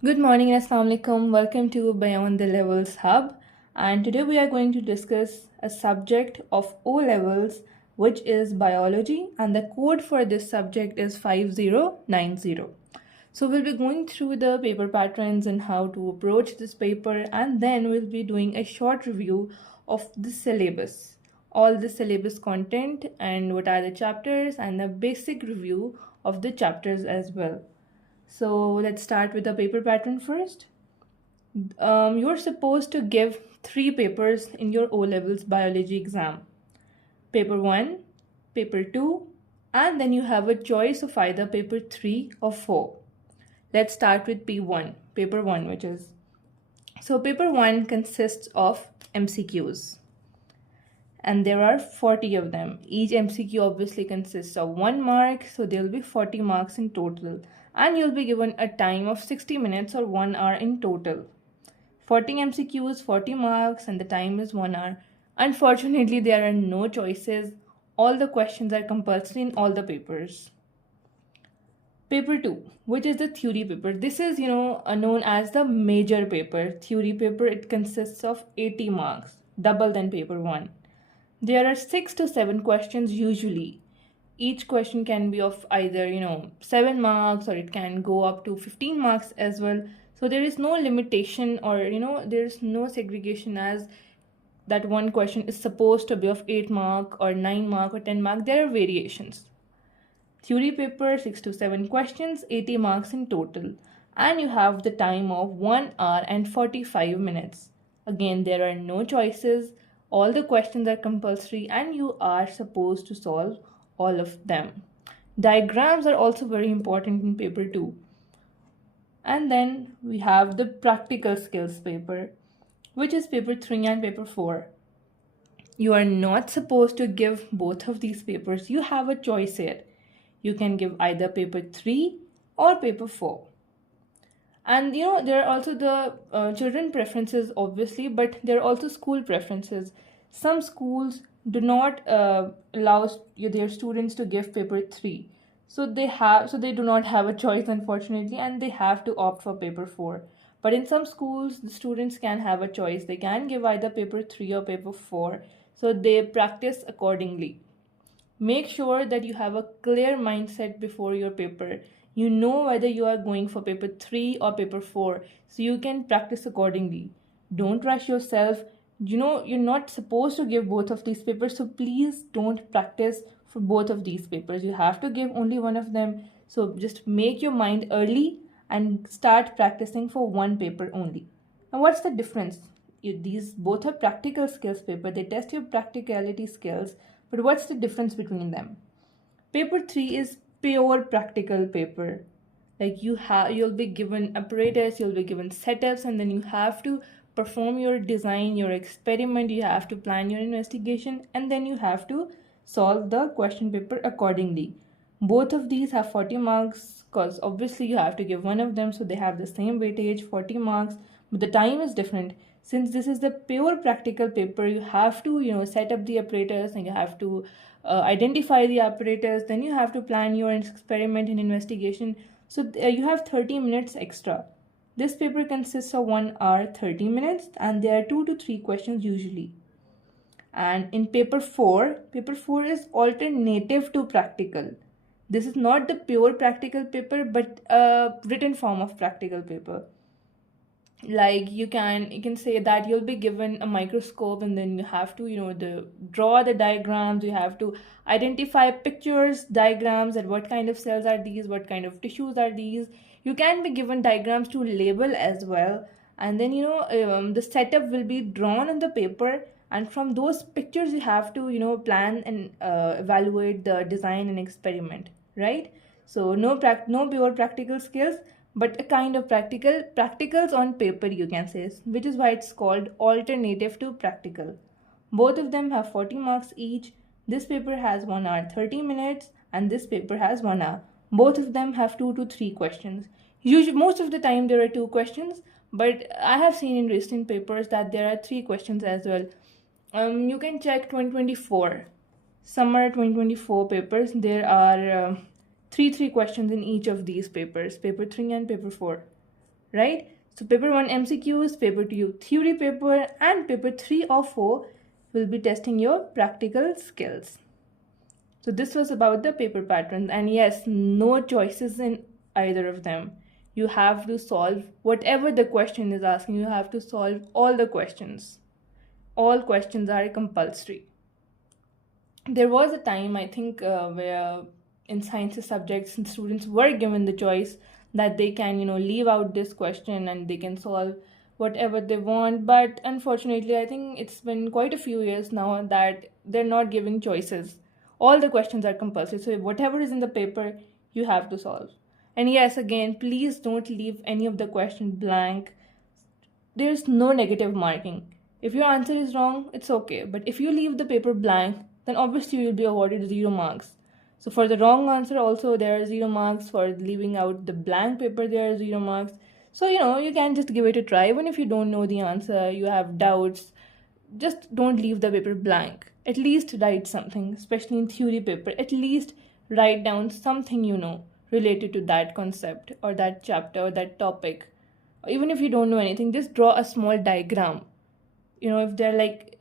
Good morning and Assalamu alaikum. Welcome to Beyond the Levels Hub. And today we are going to discuss a subject of O levels, which is biology. And the code for this subject is 5090. So we'll be going through the paper patterns and how to approach this paper. And then we'll be doing a short review of the syllabus, all the syllabus content and what are the chapters, and the basic review of the chapters as well. So let's start with the paper pattern first. You're supposed to give three papers in your O levels biology exam: paper 1, paper 2, and then you have a choice of either paper 3 or 4. Let's start with P1, paper 1, which is so paper 1 consists of MCQs, and there are 40 of them. Each MCQ obviously consists of 1 mark, so there will be 40 marks in total, and you'll be given a time of 60 minutes or 1 hour in total. 40 MCQs, 40 marks, and the time is 1 hour. Unfortunately, there are no choices. All the questions are compulsory in all the papers. Paper 2, which is the theory paper. This is, known as the major paper. Theory paper, it consists of 80 marks, double than paper 1. There are 6 to 7 questions usually. Each question can be of either 7 marks, or it can go up to 15 marks as well. So there is no limitation, or there is no segregation as that one question is supposed to be of 8 mark or 9 mark or 10 mark. There are variations. Theory paper, 6 to 7 questions, 80 marks in total, and you have the time of 1 hour and 45 minutes. Again, there are no choices. All the questions are compulsory and you are supposed to solve all of them. Diagrams are also very important in paper 2. And then we have the practical skills paper, which is paper 3 and paper 4. You are not supposed to give both of these papers. You have a choice here. You can give either paper 3 or paper 4. And there are also the children preferences obviously, but there are also school preferences. Some schools do not allow their students to give paper 3, so they do not have a choice, unfortunately, and they have to opt for paper 4. But in some schools the students can have a choice. They can give either paper 3 or paper 4, so they practice accordingly. Make sure that you have a clear mindset before your paper. You know whether you are going for paper 3 or paper 4, so you can practice accordingly. Don't rush yourself. You're not supposed to give both of these papers, so please don't practice for both of these papers. You have to give only one of them. So just make your mind early and start practicing for one paper only. Now, what's the difference? These both are practical skills paper. They test your practicality skills, but what's the difference between them? Paper 3 is pure practical paper. Like you'll be given apparatus, you'll be given setups, and then you have to perform your design, your experiment, you have to plan your investigation, and then you have to solve the question paper accordingly. Both of these have 40 marks because obviously you have to give one of them, so they have the same weightage, 40 marks, but the time is different. Since this is the pure practical paper, you have to set up the apparatus, and you have to identify the apparatus, then you have to plan your experiment and investigation. So you have 30 minutes extra. This paper consists of 1 hour 30 minutes, and there are 2 to 3 questions usually. And in paper 4 is alternative to practical. This is not the pure practical paper, but a written form of practical paper. Like you can say that you'll be given a microscope, and then you have to draw the diagrams. You have to identify pictures, diagrams, and what kind of cells are these, what kind of tissues are these. You can be given diagrams to label as well, and then the setup will be drawn on the paper, and from those pictures you have to plan and evaluate the design and experiment, right? So no pure practical skills, but a kind of practicals on paper, you can say, which is why it's called alternative to practical. Both of them have 40 marks each. This paper has 1 hour 30 minutes, and this paper has 1 hour. Both of them have 2 to 3 questions. Usually, most of the time there are 2 questions, but I have seen in recent papers that there are 3 questions as well. You can check 2024 summer 2024 papers. There are three questions in each of these papers, paper 3 and paper 4. right? So paper 1 MCQs, paper 2 theory paper, and paper 3 or 4 will be testing your practical skills. So this was about the paper patterns, and yes, no choices in either of them. You have to solve whatever the question is asking, you have to solve all the questions. All questions are compulsory. There was a time, I think, where in sciences subjects students were given the choice that they can, leave out this question and they can solve whatever they want. But unfortunately, I think it's been quite a few years now that they're not giving choices. All the questions are compulsory. So whatever is in the paper, you have to solve. And yes, again, please don't leave any of the question blank. There's no negative marking. If your answer is wrong, it's okay. But if you leave the paper blank, then obviously you'll be awarded 0 marks. So for the wrong answer also there are 0 marks. For leaving out the blank paper there are 0 marks. So you can just give it a try. Even if you don't know the answer, you have doubts, just don't leave the paper blank. At least write something, especially in theory paper. At least write down something related to that concept or that chapter or that topic. Even if you don't know anything, just draw a small diagram. If they're like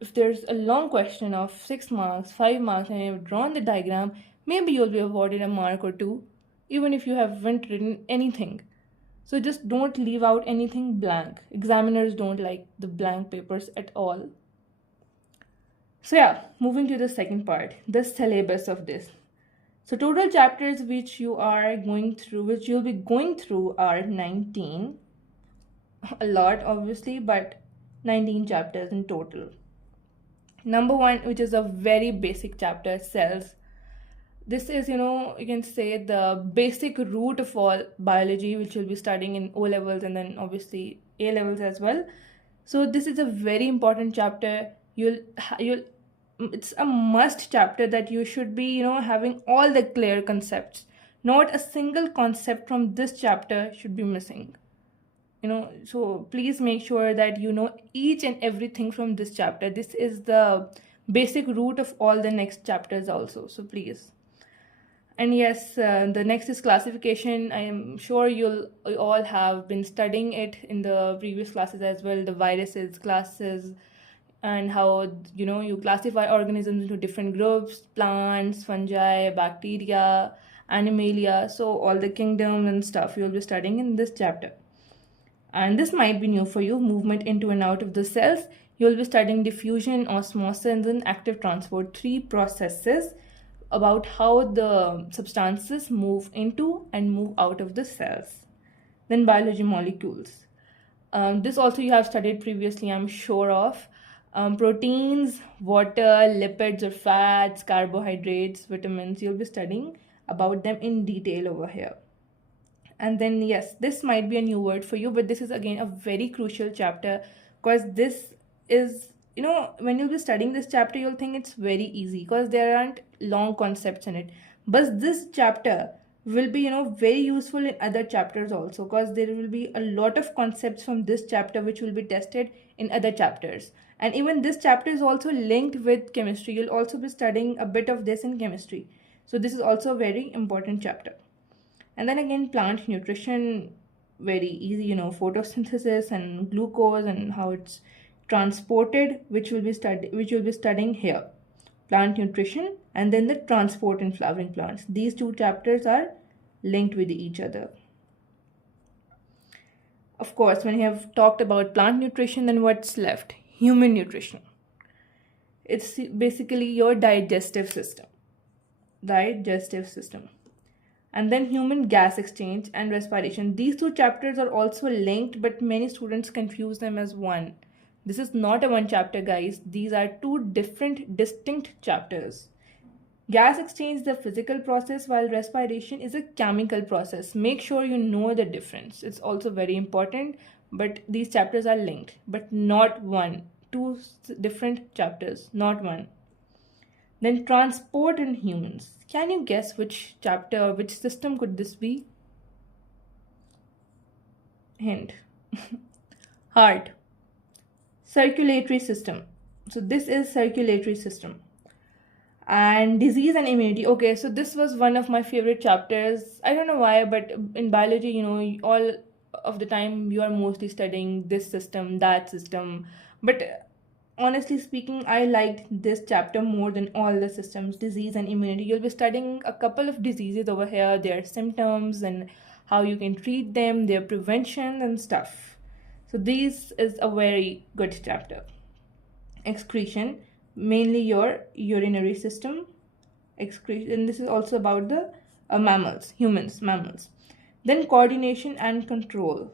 if there's a long question of 6 marks, 5 marks, and you've drawn the diagram, maybe you'll be awarded a mark or two, even if you haven't written anything. So just don't leave out anything blank. Examiners don't like the blank papers at all. So yeah, moving to the second part, the syllabus of this. So total chapters which you'll be going through are 19. A lot, obviously, but 19 chapters in total. Number 1, which is a very basic chapter, cells. This is, you can say the basic root of all biology, which you'll be studying in O levels and then obviously A levels as well. So this is a very important chapter. It's a must chapter that you should be, having all the clear concepts. Not a single concept from this chapter should be missing. So please make sure that you know each and everything from this chapter. This is the basic root of all the next chapters also. So please. And yes, the next is classification. I am sure you all have been studying it in the previous classes as well. The viruses, classes, and how you classify organisms into different groups: plants, fungi, bacteria, animalia. So all the kingdoms and stuff you'll be studying in this chapter. And this might be new for you: movement into and out of the cells. You'll be studying diffusion, osmosis, and active transport, 3 processes about how the substances move into and move out of the cells. Then biology molecules. This also you have studied previously, I'm sure of. Proteins, water, lipids or fats, carbohydrates, vitamins. You'll be studying about them in detail over here. And then yes, this might be a new word for you, but this is again a very crucial chapter, because this is, when you'll be studying this chapter, you'll think it's very easy because there aren't long concepts in it. But this chapter will be, very useful in other chapters also, because there will be a lot of concepts from this chapter which will be tested in other chapters. And even this chapter is also linked with chemistry. You'll also be studying a bit of this in chemistry. So this is also a very important chapter. And then again, plant nutrition, very easy, photosynthesis and glucose and how it's transported, which will be studying here. Plant nutrition, and then the transport in flowering plants. These 2 chapters are linked with each other. Of course, when you have talked about plant nutrition, then what's left? Human nutrition. It's basically your digestive system. And then human gas exchange and respiration. These 2 chapters are also linked, but many students confuse them as one. This is not a one chapter, guys. These are 2 different, distinct chapters. Gas exchange is a physical process, while respiration is a chemical process. Make sure you know the difference. It's also very important, but these chapters are linked, but not one. 2 different chapters, not one. Then transport in humans. Can you guess which chapter or which system could this be? Hint. Heart. Circulatory system. So this is circulatory system. And disease and immunity. Okay, so this was one of my favorite chapters. I don't know why, but in biology, all of the time you are mostly studying this system, that system. But honestly speaking, I liked this chapter more than all the systems, disease and immunity. You'll be studying a couple of diseases over here, their symptoms and how you can treat them, their prevention and stuff. So this is a very good chapter. Excretion, mainly your urinary system. Excretion, and this is also about the mammals, humans, mammals. Then coordination and control,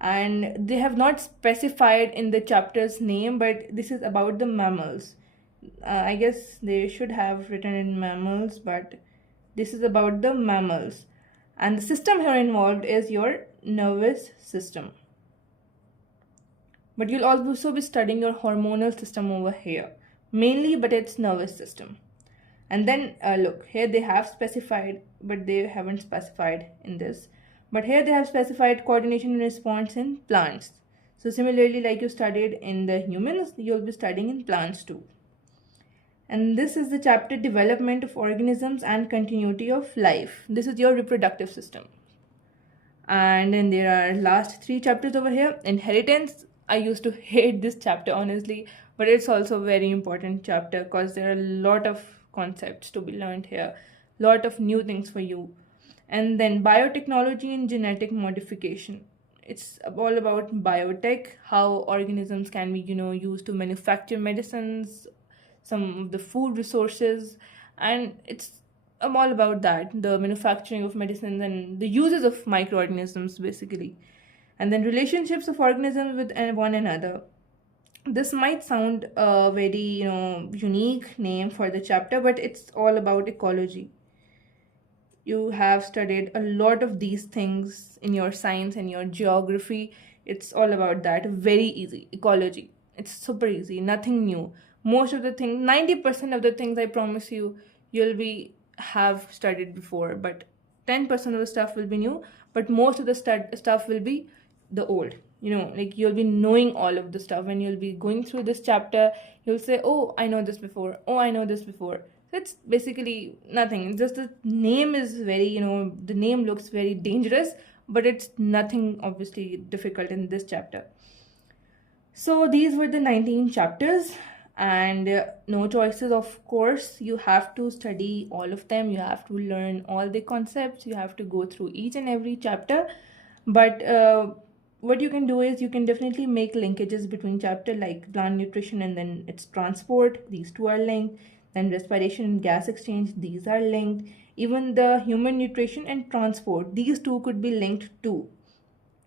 and they have not specified in the chapter's name, but this is about the mammals. I guess they should have written in mammals, but this is about the mammals. And the system here involved is your nervous system. But you'll also be studying your hormonal system over here, mainly, but it's nervous system. And then look, here they have specified, but they haven't specified in this. But here they have specified coordination and response in plants. So similarly, like you studied in the humans, you'll be studying in plants too. And this is the chapter development of organisms and continuity of life. This is your reproductive system. And then there are last 3 chapters over here. Inheritance. I used to hate this chapter, honestly, but it's also a very important chapter because there are a lot of concepts to be learned here, lot of new things for you. And then biotechnology and genetic modification. It's all about biotech, how organisms can be, used to manufacture medicines, some of the food resources, and it's all about that, the manufacturing of medicines and the uses of microorganisms basically. And then relationships of organisms with one another. This might sound a very unique name for the chapter, but it's all about ecology. You have studied a lot of these things in your science and your geography. It's all about that. Very easy. Ecology. It's super easy. Nothing new. Most of the things, 90% of the things I promise you, you'll be have studied before, but 10% of the stuff will be new, but most of the stuff will be the old. Like you'll be knowing all of the stuff when you'll be going through this chapter. You'll say, oh, I know this before. Oh, I know this before. It's basically nothing. It's just the name is very, the name looks very dangerous, but it's nothing obviously difficult in this chapter. So these were the 19 chapters, and no choices, of course. You have to study all of them. You have to learn all the concepts. You have to go through each and every chapter. But what you can do is you can definitely make linkages between chapter, like plant nutrition and then its transport. These two are linked. Then respiration and gas exchange, these are linked. Even the human nutrition and transport, these two could be linked too.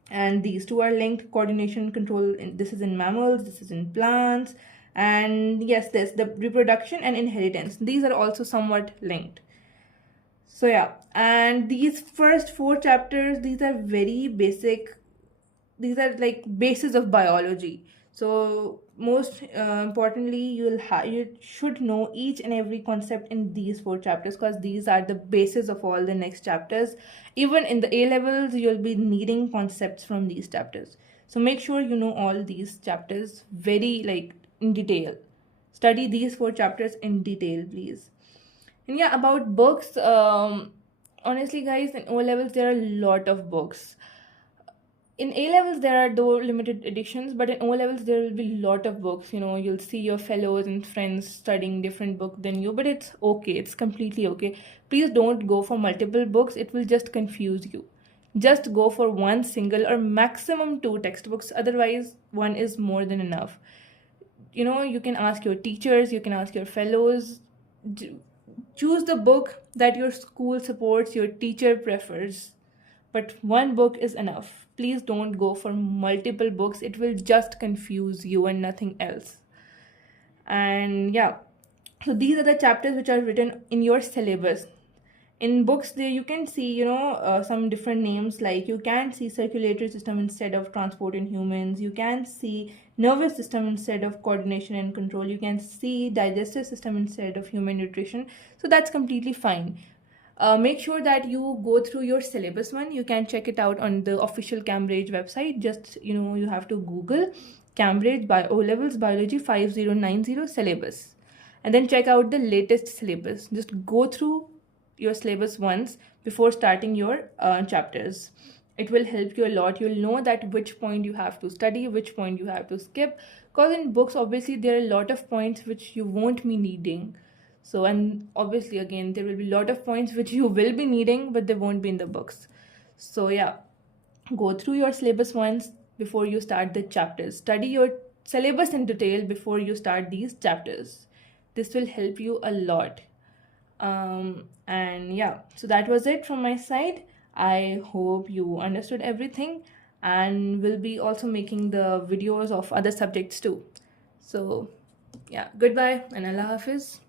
And these two are linked. Coordination and control, this is in mammals, this is in plants. And yes, this, the reproduction and inheritance, these are also somewhat linked. So yeah, and these first 4 chapters, these are very basic. These are like basis of biology. So most importantly, you should know each and every concept in these 4 chapters, because these are the basis of all the next chapters. Even in the A levels, you'll be needing concepts from these chapters. So make sure you know all these chapters very in detail. Study these 4 chapters in detail, please. And yeah, about books, honestly guys, in O levels there are a lot of books. In A levels there are though limited editions, but in O levels there will be a lot of books. You'll see your fellows and friends studying different book than you, but it's okay. It's completely okay. Please don't go for multiple books. It will just confuse you. Just go for one single or maximum 2 textbooks. Otherwise, one is more than enough. You can ask your teachers, you can ask your fellows. Choose the book that your school supports, your teacher prefers. But one book is enough. Please don't go for multiple books. It will just confuse you and nothing else. And yeah, so these are the chapters which are written in your syllabus. In books there you can see some different names, like you can see circulatory system instead of transport in humans. You can see nervous system instead of coordination and control. You can see digestive system instead of human nutrition. So that's completely fine. Make sure that you go through your syllabus one. You can check it out on the official Cambridge website. Just you have to Google Cambridge O levels biology 5090 syllabus, and then check out the latest syllabus. Just go through your syllabus once before starting your chapters. it will help you a lot. You'll know that which point you have to study, which point you have to skip, because in books obviously there are a lot of points which you won't be needing. So, and obviously again there will be a lot of points which you will be needing but they won't be in the books. So yeah, go through your syllabus once before you start the chapters. Study your syllabus in detail before you start these chapters. This will help you a lot. And yeah, so that was it from my side. I hope you understood everything, and will be also making the videos of other subjects too. So yeah, goodbye and Allah Hafiz.